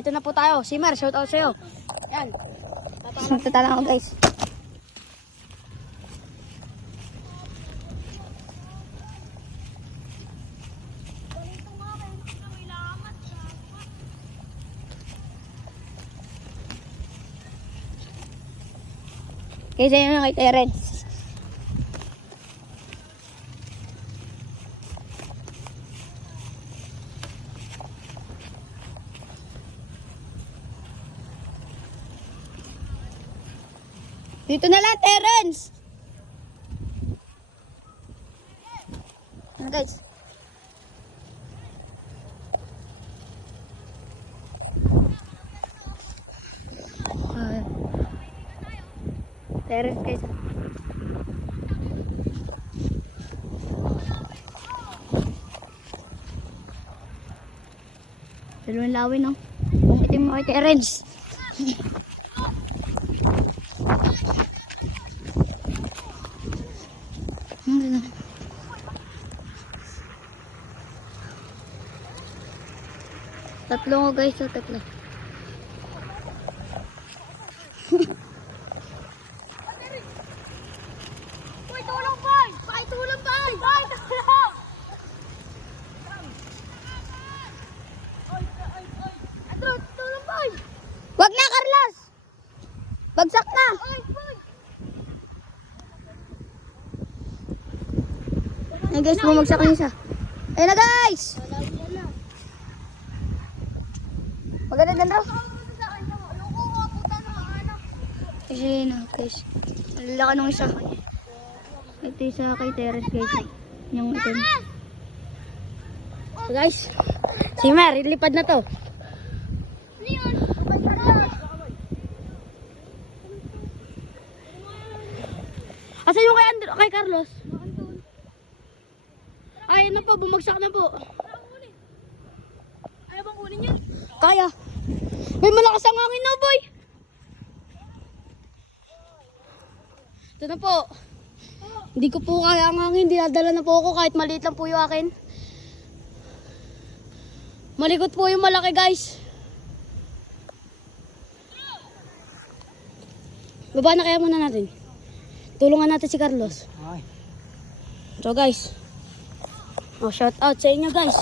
ito na po tayo. Simar, shout out sa'yo. Yan. Magtatalang ako guys. Okay, sa'yo na kay Terence. Dito na lang, Terence! Ano guys? Terence guys. Dalawang lawin, no? Ito mo kay Terence. Tatlo ko guys, so tatlo. Uy, tulong boy! Pakitulong boy! Boy, tulong! Ay, tulong boy! Wag na, Carlos! Bagsak na! Ay, boy! Ay guys, bumagsak na isa. Ayun na guys! Maganda daw. Kasi na guys. Lalaki nung isa. Ito isa kay Terence guys. Yung itim. So guys. Si Mar, ilipad na to. Asan yung kay Carlos? Ay, na po, bumagsak na po. Ayaw bang kunin yun? Kaya. May malakas ang hangin na, boy. Ito na po. Hindi ko po kaya ang hangin. Dinadala na po ako kahit maliit lang po yung akin. Malikot po yung malaki, guys. Baba na kaya muna natin. Tulungan natin si Carlos. So, guys. Oh, shout out sa inyo, guys.